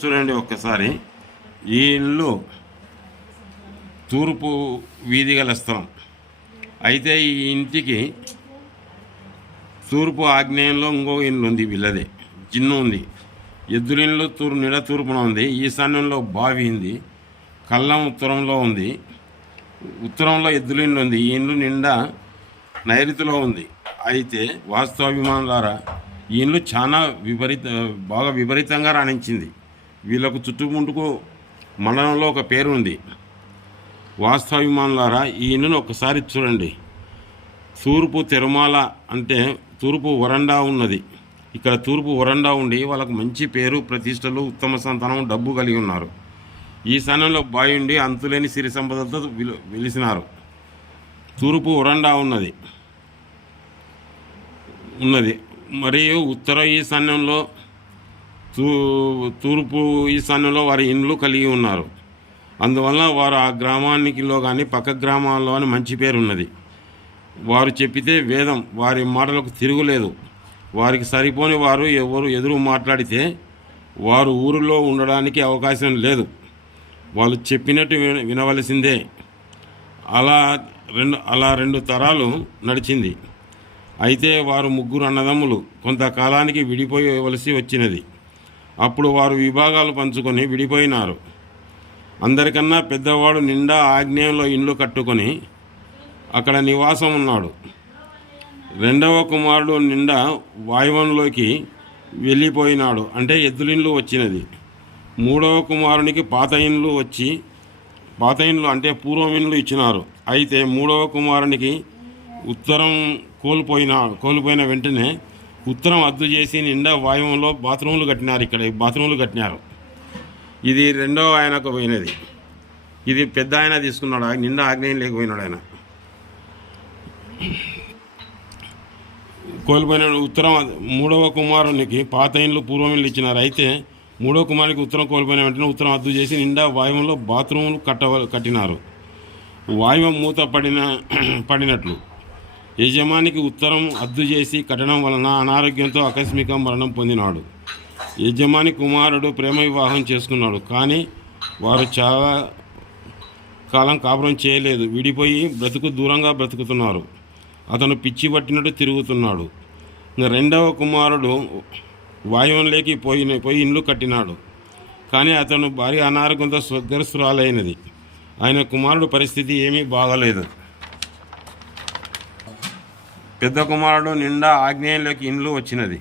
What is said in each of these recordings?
చూడండి ఒక్కసారి. ఈ ఇల్లు తూర్పు వీధి గల స్థలం. అయితే ఈ ఇంటికి తూర్పు ఆగ్నేయంలో ఇంకో ఇల్లు ఉంది, వీళ్ళదే జిన్ను ఉంది. ఎదురిల్లు నిడ తూర్పున ఉంది. ఈశాన్యంలో బావి ఉంది. కళ్ళం ఉత్తరంలో ఉంది. ఉత్తరంలో ఎద్దులిండ్లు ఉంది. ఈ ఇండ్లు నిండా నైరుతిలో ఉంది. అయితే వాస్తవాభిమానులారా, ఈ ఇండ్లు చాలా బాగా విపరీతంగా రాణించింది. వీళ్ళకు చుట్టుముట్టుకు మండలంలో ఒక పేరు ఉంది. వాస్తవాభిమానులారా, ఈ ఇండ్లను ఒకసారి చూడండి. తూర్పు తిరుమల అంటే తూర్పు వరండా ఉన్నది. ఇక్కడ తూర్పు వరండా ఉండి వాళ్ళకు మంచి పేరు, ప్రతిష్టలు, ఉత్తమ సంతానం, డబ్బు కలిగి ఉన్నారు. ఈ స్థానంలో బావి ఉండి అంతులేని సిరి సంపదలతో వెలిసినారు. తూర్పు వరండా ఉన్నది. మరియు ఉత్తర ఈశాన్యంలో తూర్పు ఈశాన్యంలో వారి ఇండ్లు కలిగి ఉన్నారు. అందువల్ల వారు ఆ గ్రామానికిలో కానీ పక్క గ్రామాల్లో అని మంచి పేరు ఉన్నది. వారు చెప్పితే వేదం, వారి మాటలకు తిరుగులేదు. వారికి సరిపోని వారు ఎవరు ఎదురు మాట్లాడితే వారు ఊరిలో ఉండడానికి అవకాశం లేదు. వాళ్ళు చెప్పినట్టు వినవలసిందే. అలా రెండు తరాలు నడిచింది. అయితే వారు ముగ్గురు అన్నదమ్ములు కొంతకాలానికి విడిపోవలసి వచ్చినది. అప్పుడు వారు విభాగాలు పంచుకొని విడిపోయినారు. అందరికన్నా పెద్దవాడు నిండా ఆగ్నేయంలో ఇండ్లు కట్టుకొని అక్కడ నివాసం ఉన్నాడు. రెండవ కుమారుడు నిండా వాయువంలోకి వెళ్ళిపోయినాడు, అంటే ఎద్దులిండ్లు వచ్చినది. మూడవ కుమారునికి పాత ఇండ్లు అంటే పూర్వం ఇండ్లు ఇచ్చినారు. అయితే మూడవ కుమారునికి ఉత్తరం కోల్పోయిన వెంటనే ఉత్తరం అద్దు చేసి నిండా వాయువంలో బాత్రూములు కట్టినారు. ఇక్కడ బాత్రూములు కట్టినారు. ఇది రెండవ ఆయనకు పోయినది. ఇది పెద్ద ఆయన తీసుకున్నాడు. నిండా ఆగ్నేయం లేకపోయినాడు ఆయన. కోల్పోయిన ఉత్తరం మూడవ కుమారునికి పాత ఇండ్లు పూర్వం ఇండ్లు ఇచ్చినారు. అయితే మూడవ కుమారునికి ఉత్తరం కోల్పోయిన వెంటనే ఉత్తరం అద్దు చేసి నిండా వాయువంలో బాత్రూములు కట్టినారు. వాయువం మూత పడినట్లు యజమానికి ఉత్తరం అద్దు చేసి కట్టడం వలన అనారోగ్యంతో ఆకస్మిక మరణం పొందినాడు. యజమాని కుమారుడు ప్రేమ వివాహం చేసుకున్నాడు. కానీ వారు చాలా కాలం కాపురం చేయలేదు. విడిపోయి దూరంగా బ్రతుకుతున్నారు. అతను పిచ్చి పట్టినట్టు తిరుగుతున్నాడు. రెండవ కుమారుడు వాయువంలోకి పోయి ఇండ్లు కట్టినాడు. కానీ అతను భారీ అనారోగ్యంతో స్వర్గస్థురాలైనది. ఆయన కుమారుడు పరిస్థితి ఏమీ బాగలేదు. పెద్ద కుమారుడు నిండా ఆగ్నేయంలోకి ఇండ్లు వచ్చినది.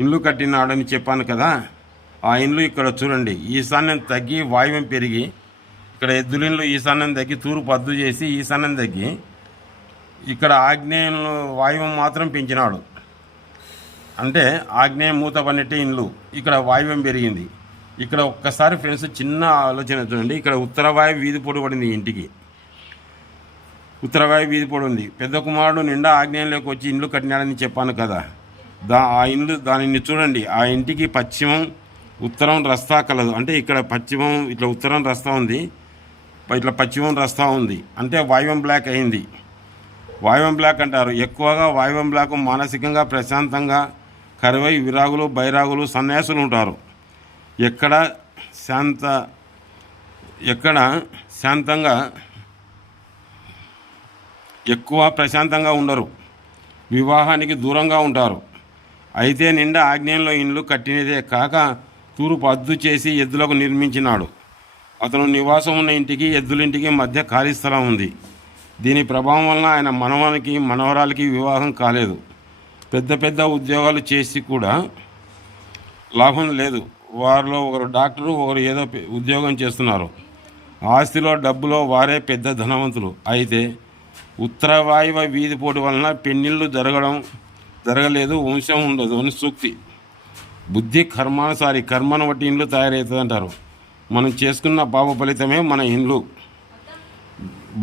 ఇండ్లు కట్టినాడని చెప్పాను కదా. ఆ ఇండ్లు ఇక్కడ చూడండి. ఈశాన్యం తగ్గి వాయువం పెరిగి ఇక్కడ ఎద్దులిండ్లు ఈశాన్యం తగ్గి తూర్పు అద్దు చేసి ఈశాన్యం తగ్గి ఇక్కడ ఆగ్నేయంలో వాయువం మాత్రం పెంచినాడు. అంటే ఆగ్నేయం మూత పన్నెట్టే ఇండ్లు, ఇక్కడ వాయువం పెరిగింది. ఇక్కడ ఒక్కసారి ఫ్రెండ్స్ చిన్న ఆలోచన చూడండి. ఇక్కడ ఉత్తర వాయు వీధి పొడి పడింది. ఇంటికి ఉత్తర వాయు వీధి పొడి ఉంది. పెద్ద కుమారుడు నిండా ఆగ్నేయంలోకి వచ్చి ఇండ్లు కట్టినాడని చెప్పాను కదా. దానిని చూడండి. ఆ ఇంటికి పశ్చిమం ఉత్తరం రస్తా కలదు. అంటే ఇక్కడ పశ్చిమం ఇట్లా ఉత్తరం రస్తా ఉంది, ఇట్లా పశ్చిమం రస్తా ఉంది. అంటే వాయువం బ్లాక్ అయింది. వాయువం బ్లాక్ అంటారు. ఎక్కువగా వాయువం బ్లాక్ మానసికంగా ప్రశాంతంగా కరువై విరాగులు, బైరాగులు, సన్యాసులు ఉంటారు. ఎక్కడ శాంతంగా ఎక్కువ ప్రశాంతంగా ఉండరు. వివాహానికి దూరంగా ఉంటారు. అయితే నిండా ఆగ్నేయంలో ఇండ్లు కట్టినదే కాక తూర్పు అద్దు చేసి ఎద్దులకు నిర్మించినాడు. అతను నివాసం ఉన్న ఇంటికి ఎద్దులింటికి మధ్య ఖాళీ స్థలం ఉంది. దీని ప్రభావం వలన ఆయన మనవరాలకి వివాహం కాలేదు. పెద్ద ఉద్యోగాలు చేసి కూడా లాభం లేదు. వారిలో ఒకరు డాక్టరు, ఒకరు ఏదో ఉద్యోగం చేస్తున్నారు. ఆస్తిలో డబ్బులో వారే పెద్ద ధనవంతులు. అయితే ఉత్తర వాయువ వీధి పోటీ వలన పెళ్ళిళ్ళు జరగలేదు, వంశం ఉండదు అని సూక్తి. బుద్ధి కర్మానుసారి, కర్మను బట్టి ఇండ్లు తయారవుతుంది అంటారు. మనం చేసుకున్న పాప ఫలితమే మన ఇండ్లు.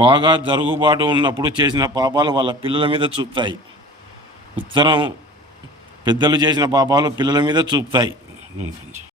బాగా జరుగుబాటు ఉన్నప్పుడు చేసిన పాపాలు వాళ్ళ పిల్లల మీద చూపుతాయి. ఉత్తరం పెద్దలు చేసిన పాపాలు పిల్లల మీద చూపుతాయి.